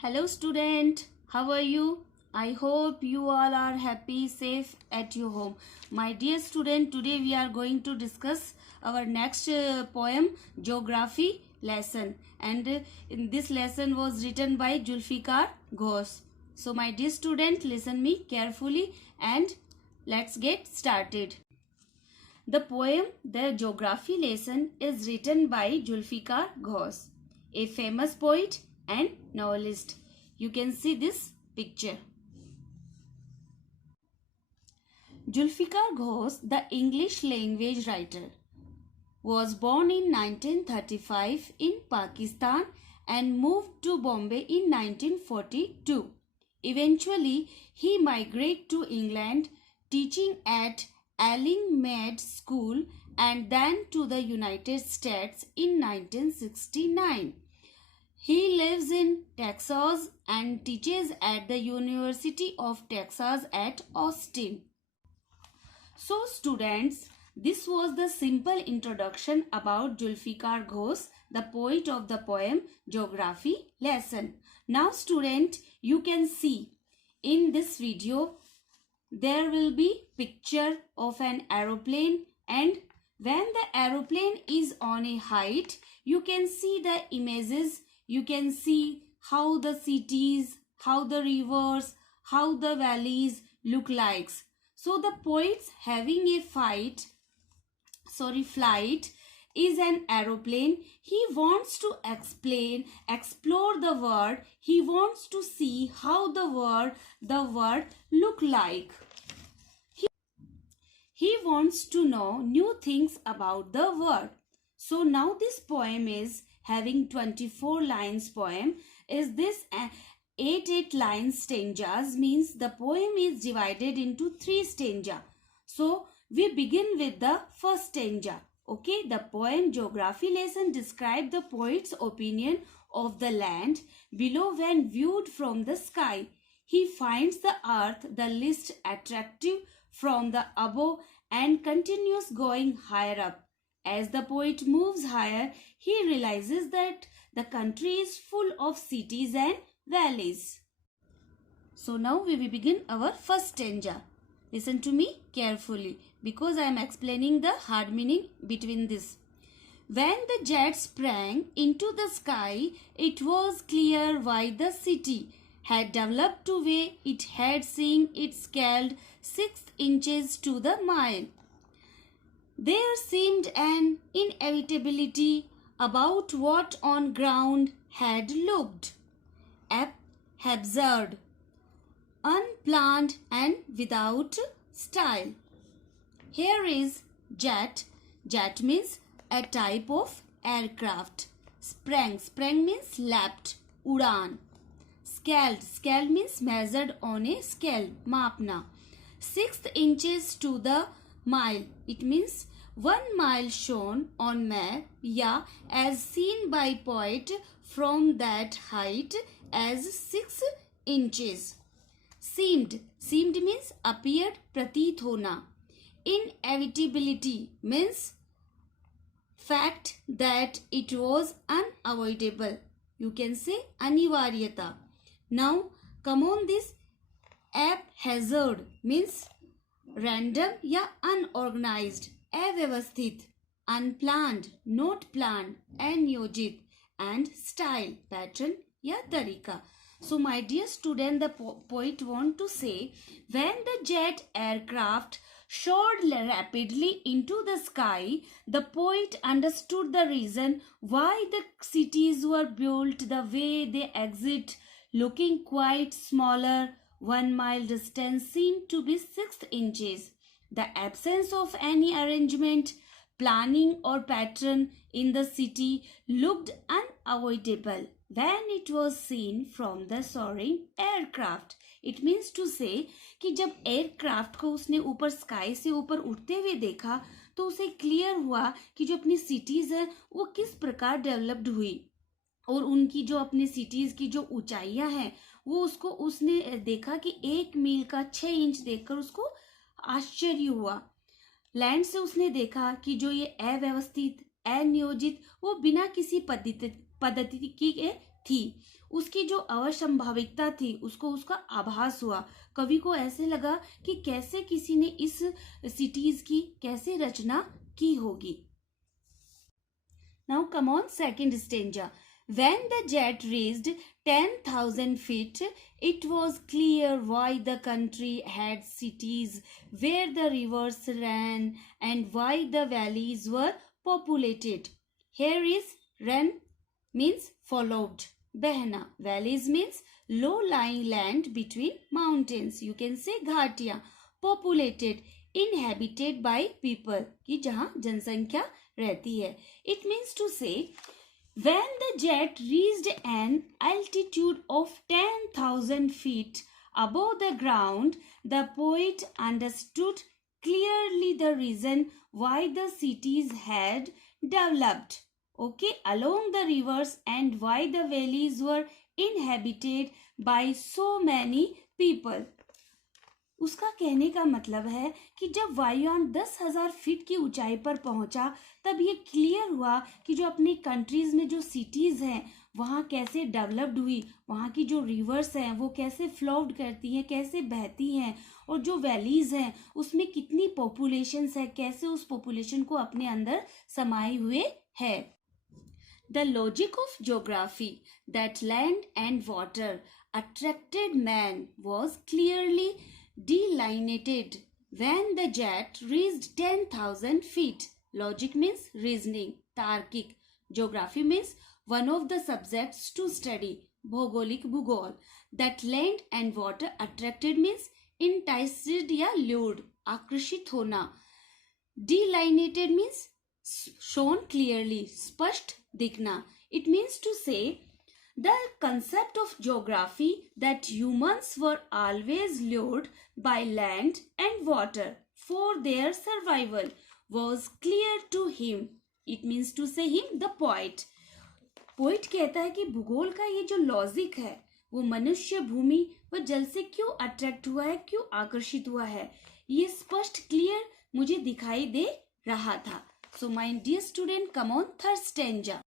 Hello student, how are you? I hope you all are happy, safe at your home. My dear student, today we are going to discuss our next poem, Geography lesson. And in this lesson was written by Julfikar Ghosh. So my dear student, listen me carefully and let's get started. The poem, The Geography Lesson, is written by Julfikar Ghosh, a famous poet and novelist. You can see this picture. Julfikar Ghosh, the English language writer, was born in 1935 in Pakistan and moved to Bombay in 1942. Eventually, he migrated to England, teaching at Ealing Med School and then to the United States in 1969. He lives in Texas and teaches at the University of Texas at Austin. So students, this was the simple introduction about Julfikar Ghosh, the poet of the poem Geography Lesson. Now student, you can see in this video there will be picture of an aeroplane, and when the aeroplane is on a height, you can see the images. You can see how the cities, how the rivers, how the valleys look like. So the poet's having a flight is an aeroplane. He wants to explore the world. He wants to see how the world look like. He wants to know new things about the world. So now this poem is having 24 lines poem. Is this 8 lines stanzas, means the poem is divided into 3 stanza. So we begin with the first stanza. Okay, the poem Geography Lesson describes the poet's opinion of the land below when viewed from the sky. He finds the earth the least attractive from the above and continues going higher up. As the poet moves higher, he realizes that the country is full of cities and valleys. So now we will begin our first stanza. Listen to me carefully because I am explaining the hard meaning between this. When the jet sprang into the sky, it was clear why the city had developed to way it had seen it scaled 6 inches to the mile. There seemed an inevitability about what on ground had looked absurd, unplanned and without style. Here is jet. Jet means a type of aircraft. Sprang means leapt, udan. Scaled means measured on a scale, maapna. 6 inches to the mile, it means 1 mile shown on map, yeah, as seen by poet from that height as 6 inches. Seemed means appeared, prateet hona. Inevitability means fact that it was unavoidable. You can say anivaryata. Now come on, this haphazard means random या unorganized, अव्यवस्थित, unplanned, not planned, अनियोजित, and style, pattern या तरीका. So my dear student, the poet want to say, when the jet aircraft soared rapidly into the sky, the poet understood the reason why the cities were built the way they exist, looking quite smaller. 1 mile distance seemed to be 6 inches. The absence of any arrangement, planning or pattern in the city looked unavoidable when it was seen from the soaring aircraft. It means to say कि जब aircraft को उसने ऊपर sky से ऊपर उड़ते हुए देखा तो उसे क्लियर हुआ कि जो अपनी सिटीज है वो किस प्रकार डेवलप्ड हुई और उनकी जो अपने सिटीज की जो ऊंचाइयां हैं वो उसको उसने देखा कि 1 मील का 6 इंच देखकर उसको आश्चर्य हुआ. लैंड से उसने देखा कि जो ये अव्यवस्थित, अनियोजित, वो बिना किसी पद्धति की थी. उसकी जो असंभाविकता थी उसको उसका आभास हुआ। कवि को ऐसे लगा कि कैसे किसी ने इस सिटीज की कैसे रचना की होगी। Now come on, second stanza. When the jet reached 10,000 feet, it was clear why the country had cities where the rivers ran and why the valleys were populated. Here is ran means followed. Behna. Valleys means low-lying land between mountains. You can say घाटियाँ. Populated. Inhabited by people. कि जहाँ जनसंख्या रहती है. It means to say, when the jet reached an altitude of 10,000 feet above the ground, the poet understood clearly the reason why the cities had developed, okay, along the rivers and why the valleys were inhabited by so many people. उसका कहने का मतलब है कि जब वायुयान 10,000 feet की ऊंचाई पर पहुंचा तब ये क्लियर हुआ कि जो अपनी कंट्रीज में जो सिटीज हैं वहाँ कैसे डेवलप्ड हुई, वहाँ की जो रिवर्स हैं वो कैसे फ्लोड करती हैं, कैसे बहती हैं, और जो वैलीज हैं उसमें कितनी पॉपुलेशंस है, कैसे उस पॉपुलेशन को अपने अंदर समाये हुए है। The logic of geography that land and water attracted man was clearly delineated when the jet reached 10,000 feet. Logic means reasoning, तार्किक. Geography means one of the subjects to study, भौगोलिक भूगोल. That land and water attracted means enticed या lured, आकर्षित होना. Delineated means shown clearly, स्पष्ट दिखना. It means to say the concept of geography that humans were always lured by land and water for their survival was clear to him. It means to say him, the poet. Poet कहता है कि भूगोल का ये जो logic है वो मनुष्य भूमि व जल से क्यों अट्रैक्ट हुआ है, क्यों आकर्षित हुआ है, ये स्पष्ट क्लियर मुझे दिखाई दे रहा था. So my dear student, come on, third stanza.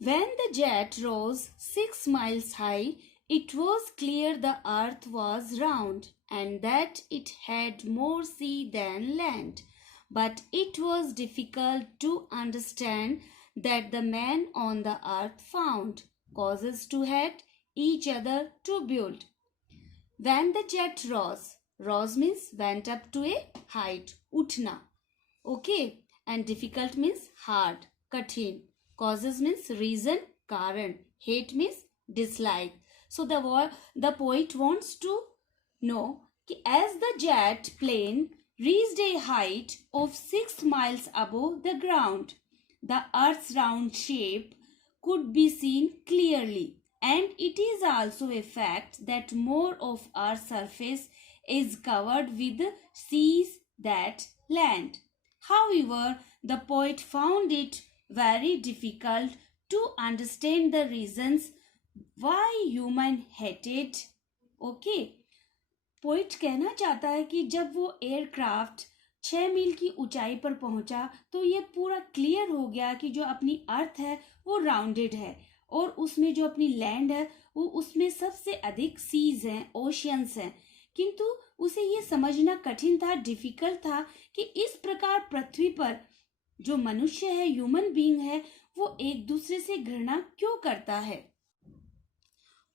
When the jet rose 6 miles high, it was clear the earth was round and that it had more sea than land. But it was difficult to understand that the man on the earth found causes to hate each other to build. When the jet rose means went up to a height, utna. Okay, and difficult means hard, kathin. Causes means reason, karan. Hate means dislike. So the poet wants to know कि as the jet plane reached a height of 6 miles above the ground, the earth's round shape could be seen clearly, and it is also a fact that more of our surface is covered with seas than land. However, the poet found it very difficult to understand the reasons why human hated. Okay, poet कहना चाहता है कि जब वो aircraft 6 मील की ऊंचाई पर पहुंचा तो ये पूरा क्लियर हो गया कि जो अपनी अर्थ है वो राउंडेड है और उसमें जो अपनी लैंड है वो उसमें सबसे अधिक सीज हैं, ओशियंस हैं, किंतु उसे ये समझना कठिन था, डिफिकल्ट था कि इस प्रकार पृथ्वी पर जो मनुष्य है, ह्यूमन बीइंग है, वो एक दूसरे से घृणा क्यों करता है.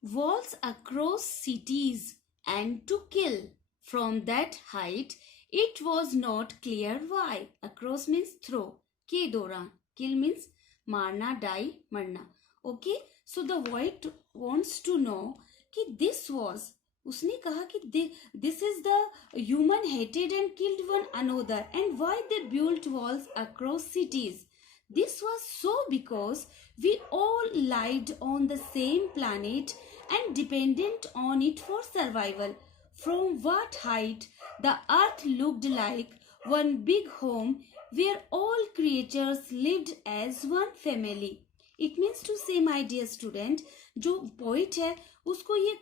Walls across cities and to kill from that height, it was not clear why. Across means through, के दौरान. Kill means मारना, die, मरना. Okay, so the poet wants to know कि this was, उसने कहा कि this is the human hated and killed one another and why they built walls across cities. This was so because we all lived on the same planet and dependent on it for survival. From what height the earth looked like one big home where all creatures lived as one family. It means to say my dear student, जो poet है उसको ये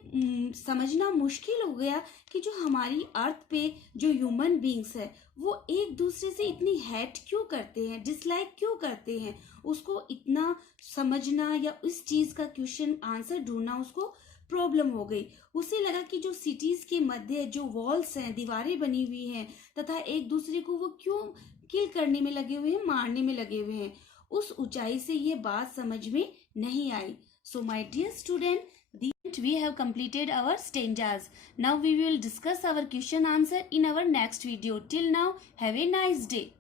समझना मुश्किल हो गया कि जो हमारी अर्थ पे जो ह्यूमन बींग्स है वो एक दूसरे से इतनी हेट क्यों करते हैं, डिसलाइक क्यों करते हैं, उसको इतना समझना या इस चीज का क्वेश्चन आंसर ढूंढना उसको प्रॉब्लम हो गई। उसे लगा कि जो सिटीज के मध्य जो वॉल्स हैं, दीवारें बनी हुई हैं तथा एक दूसरे को वो क्यों किल करने में लगे हुए हैं, मारने में लगे हुए हैं, उस ऊंचाई से ये बात समझ में नहीं आई। So my dear student, we have completed our stanzas. Now we will discuss our question answer in our next video. Till now, have a nice day.